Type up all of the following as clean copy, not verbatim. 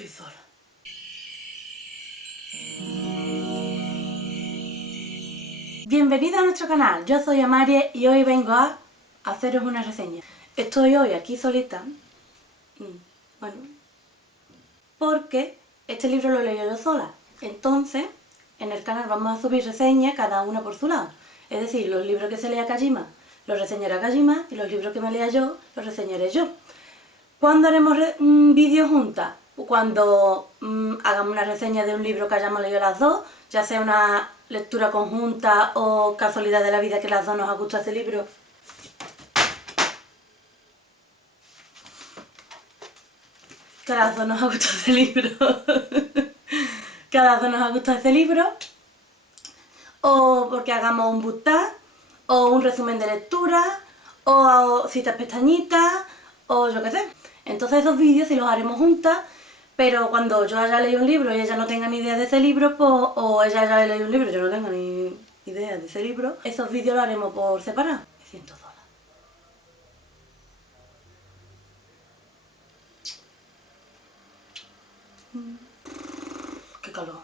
Estoy sola. Bienvenidos a nuestro canal, yo soy Amarie y hoy vengo a haceros una reseña. Estoy hoy aquí solita, bueno, porque este libro lo leí yo sola. Entonces, en el canal vamos a subir reseñas cada una por su lado. Es decir, los libros que se lea Kajima los reseñará Kajima y los libros que me lea yo los reseñaré yo. ¿Cuándo haremos vídeos juntas? Cuando hagamos una reseña de un libro que hayamos leído las dos, ya sea una lectura conjunta o casualidad de la vida que las dos nos ha gustado ese libro. Que a las dos nos ha gustado ese libro. Que a las dos nos ha gustado ese libro. O porque hagamos un book tag, o un resumen de lectura, o citas pestañitas, o yo qué sé. Entonces esos vídeos sí los haremos juntas, pero cuando yo haya leído un libro y ella no tenga ni idea de ese libro, pues, o ella haya leído un libro y yo no tenga ni idea de ese libro, esos vídeos los haremos por separado. Me siento sola. Qué calor.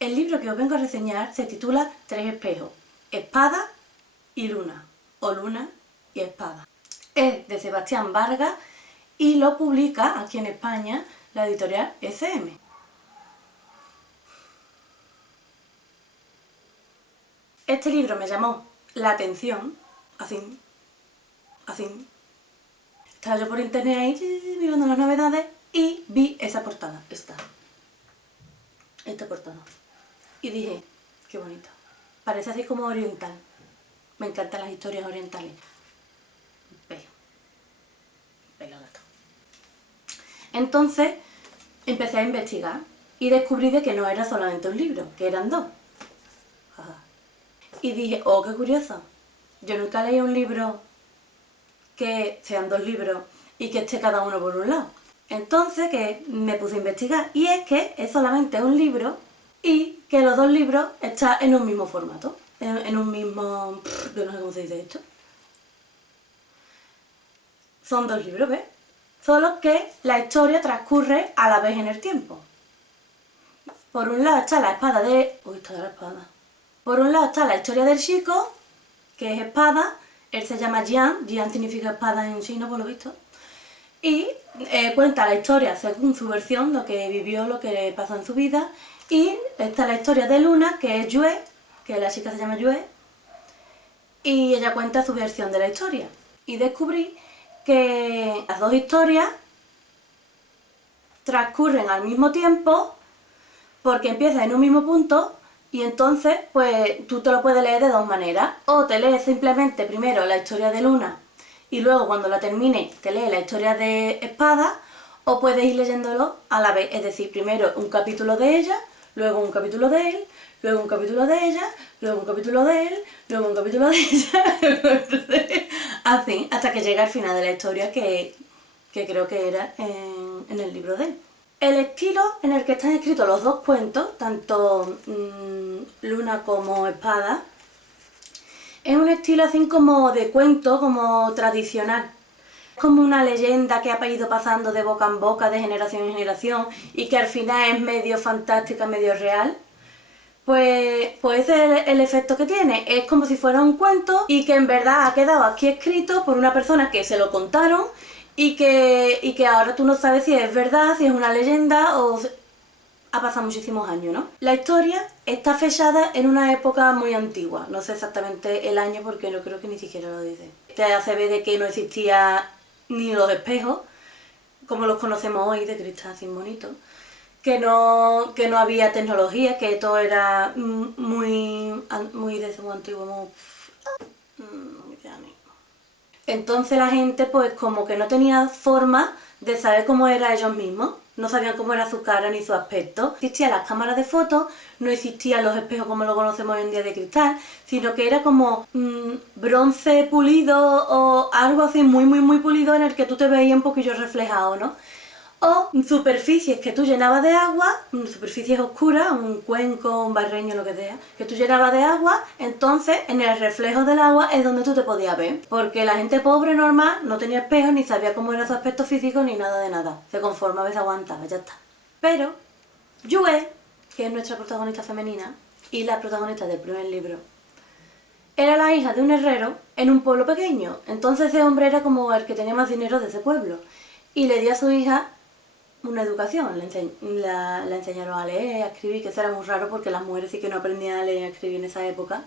El libro que os vengo a reseñar se titula Tres espejos, espada y luna, o luna y espada. Es de Sebastián Vargas y lo publica aquí en España la editorial SM. Este libro me llamó la atención, así. Estaba yo por internet ahí mirando las novedades y vi esa portada, esta portada. Y dije, qué bonito. Parece así como oriental. Me encantan las historias orientales. Pega gato. Entonces empecé a investigar y descubrí de que no era solamente un libro, que eran dos. Y dije, oh, qué curioso. Yo nunca leí un libro que sean dos libros y que esté cada uno por un lado. Entonces que me puse a investigar y es que es solamente un libro y que los dos libros están en un mismo formato, en un mismo... yo no sé cómo se dice esto. Son dos libros, ¿ves? Solo que la historia transcurre a la vez en el tiempo. Por un lado está la espada de... uy, está la espada. Por un lado está la historia del chico, que es espada. Él se llama Jian. Jian significa espada en chino, por lo visto. Y cuenta la historia según su versión, lo que vivió, lo que le pasó en su vida. Y está la historia de Luna, que es Yue, que la chica se llama Yue. Y ella cuenta su versión de la historia. Y descubrí que las dos historias transcurren al mismo tiempo porque empiezan en un mismo punto y entonces pues tú te lo puedes leer de dos maneras. O te lees simplemente primero la historia de Luna y luego cuando la termine te lees la historia de Espada, o puedes ir leyéndolo a la vez, es decir, primero un capítulo de ella, luego un capítulo de él, luego un capítulo de ella, luego un capítulo de él, luego un capítulo de ella, así, hasta que llega al final de la historia que creo que era en el libro de él. El estilo en el que están escritos los dos cuentos, tanto Luna como Espada, es un estilo así como de cuento, como tradicional. Es como una leyenda que ha ido pasando de boca en boca, de generación en generación, y que al final es medio fantástica, medio real. Pues ese es el efecto que tiene. Es como si fuera un cuento y que en verdad ha quedado aquí escrito por una persona que se lo contaron y que ahora tú no sabes si es verdad, si es una leyenda o... ha pasado muchísimos años, ¿no? La historia está fechada en una época muy antigua, no sé exactamente el año porque no creo que ni siquiera lo dice. Te hace ver de que no existía ni los espejos, como los conocemos hoy, de cristal así bonito, que no había tecnología, que todo era muy de ese antiguo, muy... Entonces la gente pues como que no tenía forma de saber cómo era ellos mismos, no sabían cómo era su cara ni su aspecto. Existían las cámaras de fotos, no existían los espejos como lo conocemos hoy en día de cristal, sino que era como bronce pulido o algo así muy pulido en el que tú te veías un poquillo reflejado, ¿no? o superficies que tú llenabas de agua, superficies oscuras, un cuenco, un barreño, lo que sea, que tú llenabas de agua, entonces en el reflejo del agua es donde tú te podías ver, porque la gente pobre normal no tenía espejo ni sabía cómo era su aspecto físico ni nada de nada, se conformaba y se aguantaba, ya está. Pero Yue, que es nuestra protagonista femenina y la protagonista del primer libro, era la hija de un herrero en un pueblo pequeño, entonces ese hombre era como el que tenía más dinero de ese pueblo y le dio a su hija una educación, la enseñaron a leer, a escribir, que eso era muy raro porque las mujeres sí que no aprendían a leer y a escribir en esa época.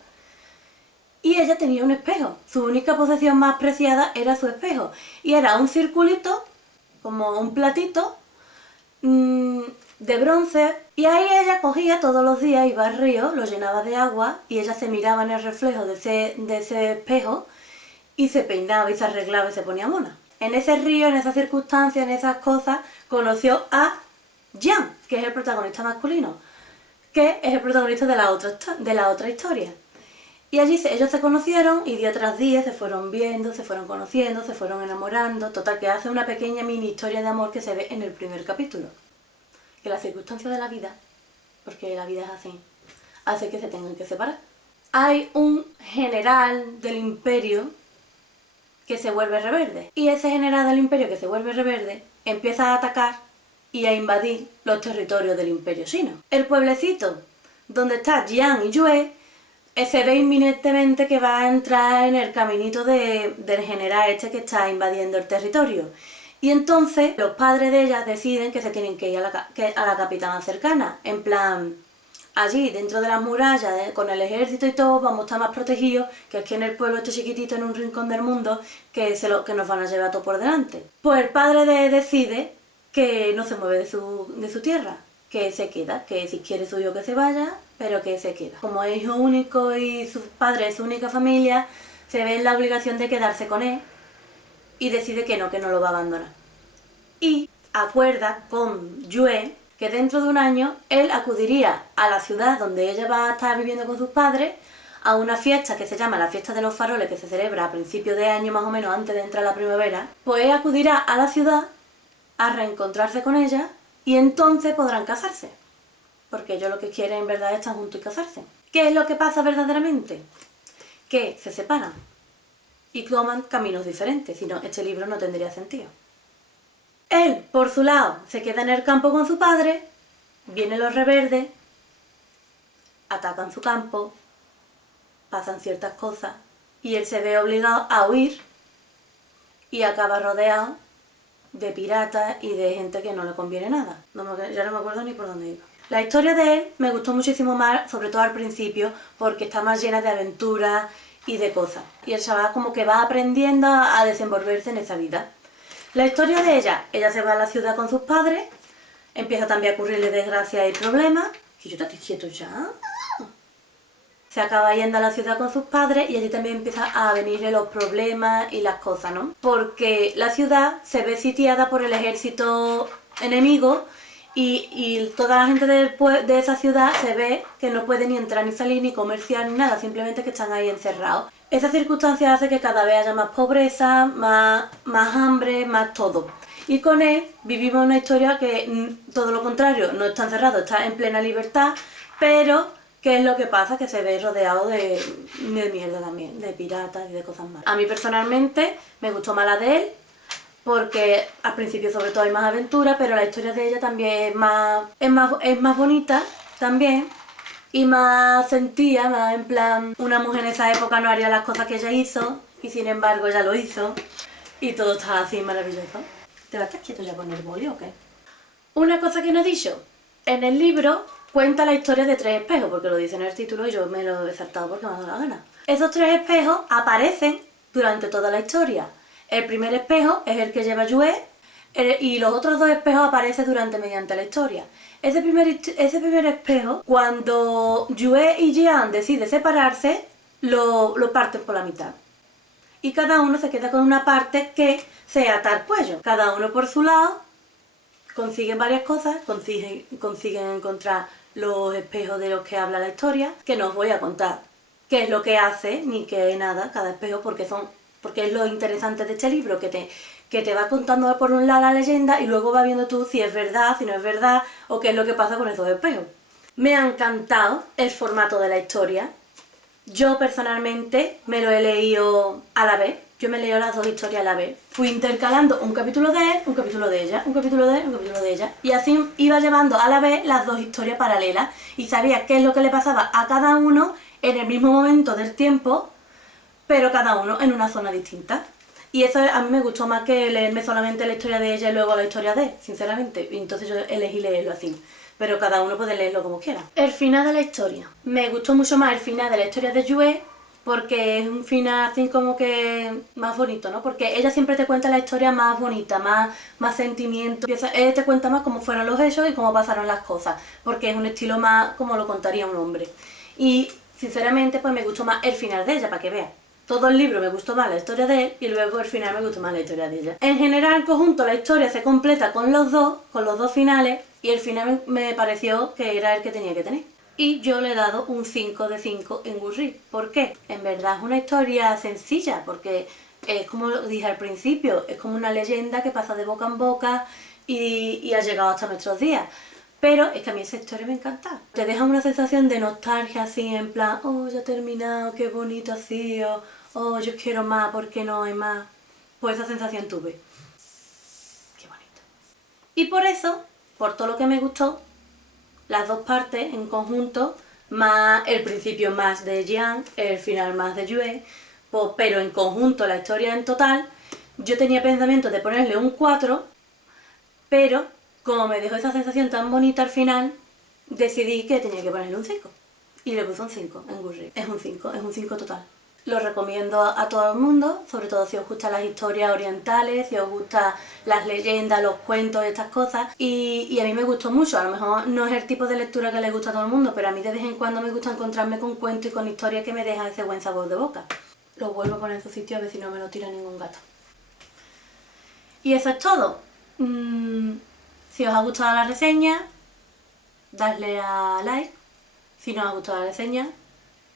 Y ella tenía un espejo, su única posesión más preciada era su espejo. Y era un circulito, como un platito, de bronce. Y ahí ella cogía todos los días, iba al río, lo llenaba de agua y ella se miraba en el reflejo de ese espejo y se peinaba y se arreglaba y se ponía mona. En ese río, en esas circunstancias, en esas cosas, conoció a Jian, que es el protagonista masculino, que es el protagonista de la otra historia. Y allí ellos se conocieron y día tras día se fueron viendo, se fueron conociendo, se fueron enamorando. Total, que hace una pequeña mini historia de amor que se ve en el primer capítulo. Que las circunstancias de la vida, porque la vida es así, hace que se tengan que separar. Hay un general del imperio que se vuelve rebelde. Y ese general del imperio que se vuelve rebelde empieza a atacar y a invadir los territorios del imperio chino. El pueblecito donde está Jian y Yue se ve inminentemente que va a entrar en el caminito del general este que está invadiendo el territorio. Y entonces los padres de ella deciden que se tienen que ir a la capital más cercana. En plan, allí dentro de las murallas, con el ejército y todo, vamos a estar más protegidos que aquí en el pueblo este chiquitito en un rincón del mundo que nos van a llevar todo por delante. Pues el padre decide que no se mueve de su tierra, que se queda, que si quiere su hijo que se vaya, pero que se queda. Como es hijo único y su padre es su única familia, se ve en la obligación de quedarse con él y decide que no lo va a abandonar. Y acuerda con Yue que dentro de un año él acudiría a la ciudad donde ella va a estar viviendo con sus padres a una fiesta que se llama la Fiesta de los Faroles, que se celebra a principios de año más o menos antes de entrar la primavera. Pues él acudirá a la ciudad a reencontrarse con ella y entonces podrán casarse, porque ellos lo que quieren en verdad es estar juntos y casarse. ¿Qué es lo que pasa verdaderamente? Que se separan y toman caminos diferentes, si no este libro no tendría sentido. Él, por su lado, se queda en el campo con su padre, vienen los rebeldes, atacan su campo, pasan ciertas cosas y él se ve obligado a huir y acaba rodeado de piratas y de gente que no le conviene nada. Ya no me acuerdo ni por dónde iba. La historia de él me gustó muchísimo más, sobre todo al principio, porque está más llena de aventuras y de cosas. Y el chaval como que va aprendiendo a desenvolverse en esa vida. La historia de ella se va a la ciudad con sus padres, empieza también a ocurrirle desgracias y problemas. Que yo te estoy quieto ya. Se acaba yendo a la ciudad con sus padres y allí también empieza a venirle los problemas y las cosas, ¿no? Porque la ciudad se ve sitiada por el ejército enemigo y toda la gente de esa ciudad se ve que no puede ni entrar ni salir ni comerciar ni nada, simplemente que están ahí encerrados. Esa circunstancia hace que cada vez haya más pobreza, más hambre, más todo. Y con él vivimos una historia que todo lo contrario, no está encerrado, está en plena libertad, pero ¿qué es lo que pasa? Que se ve rodeado de mierda también, de piratas y de cosas malas. A mí personalmente me gustó más la de él, porque al principio sobre todo hay más aventura, pero la historia de ella también es más bonita también. Y más sentía, más en plan, una mujer en esa época no haría las cosas que ella hizo, y sin embargo ella lo hizo, y todo está así maravilloso. ¿Te vas a estar quieto ya con el boli o qué? Una cosa que no he dicho, en el libro cuenta la historia de 3 espejos, porque lo dice en el título y yo me lo he saltado porque me ha dado la gana. Esos 3 espejos aparecen durante toda la historia. El primer espejo es el que lleva Yue, y los otros 2 espejos aparecen mediante la historia. Ese primer espejo, cuando Yue y Jian deciden separarse, lo parten por la mitad. Y cada uno se queda con una parte que se ata al cuello. Cada uno por su lado consiguen varias cosas, consiguen encontrar los espejos de los que habla la historia, que no os voy a contar qué es lo que hace, ni qué nada, cada espejo, porque son porque es lo interesante de este libro, que te va contando por un lado la leyenda y luego va viendo tú si es verdad, si no es verdad, o qué es lo que pasa con esos espejos. Me ha encantado el formato de la historia. Yo personalmente me lo he leído a la vez. Yo me he leído las dos historias a la vez. Fui intercalando un capítulo de él, un capítulo de ella, un capítulo de él, un capítulo de ella. Y así iba llevando a la vez las dos historias paralelas. Y sabía qué es lo que le pasaba a cada uno en el mismo momento del tiempo, pero cada uno en una zona distinta. Y eso a mí me gustó más que leerme solamente la historia de ella y luego la historia de él, sinceramente. Y entonces yo elegí leerlo así. Pero cada uno puede leerlo como quiera. El final de la historia. Me gustó mucho más el final de la historia de Yue, porque es un final así como que más bonito, ¿no? Porque ella siempre te cuenta la historia más bonita, más sentimiento. Ella te cuenta más cómo fueron los hechos y cómo pasaron las cosas, porque es un estilo más como lo contaría un hombre. Y sinceramente pues me gustó más el final de ella, para que veas. Todo el libro me gustó más la historia de él y luego el final me gustó más la historia de ella. En general, en conjunto, la historia se completa con los dos finales, y el final me pareció que era el que tenía que tener. Y yo le he dado un 5 de 5 en Goodreads. ¿Por qué? En verdad es una historia sencilla, porque es como dije al principio, es como una leyenda que pasa de boca en boca y ha llegado hasta nuestros días. Pero es que a mí esa historia me encanta. Te deja una sensación de nostalgia así, en plan, oh, ya ha terminado, qué bonito ha sido, oh, yo quiero más, ¿por qué no hay más? Pues esa sensación tuve. Qué bonito. Y por eso, por todo lo que me gustó, las dos partes en conjunto, más el principio más de Jian, el final más de Yue, pues, pero en conjunto la historia en total, yo tenía pensamiento de ponerle un 4, pero como me dejó esa sensación tan bonita al final, decidí que tenía que ponerle un 5. Y le puse un 5 en Goodreads. Es un 5 total. Lo recomiendo a todo el mundo, sobre todo si os gustan las historias orientales, si os gustan las leyendas, los cuentos, estas cosas. Y a mí me gustó mucho. A lo mejor no es el tipo de lectura que le gusta a todo el mundo, pero a mí de vez en cuando me gusta encontrarme con cuentos y con historias que me dejan ese buen sabor de boca. Lo vuelvo a poner en su sitio a ver si no me lo tira ningún gato. Y eso es todo. Si os ha gustado la reseña, dadle a like. Si no os ha gustado la reseña,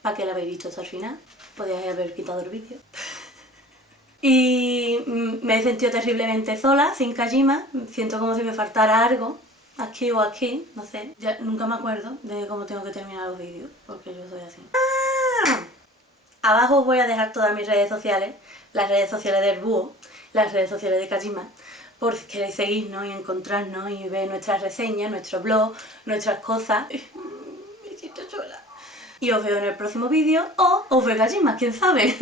¿para qué la habéis visto hasta el final? Podíais haber quitado el vídeo. Y me he sentido terriblemente sola, sin Kajima. Siento como si me faltara algo, aquí o aquí, no sé. Ya nunca me acuerdo de cómo tengo que terminar los vídeos, porque yo soy así. ¡Ah! Abajo os voy a dejar todas mis redes sociales, las redes sociales del búho, las redes sociales de Kajima, por si queréis seguirnos y encontrarnos y ver nuestras reseñas, nuestro blog, nuestras cosas. Me siento sola. Y os veo en el próximo vídeo, o os veo Kajima, quién sabe.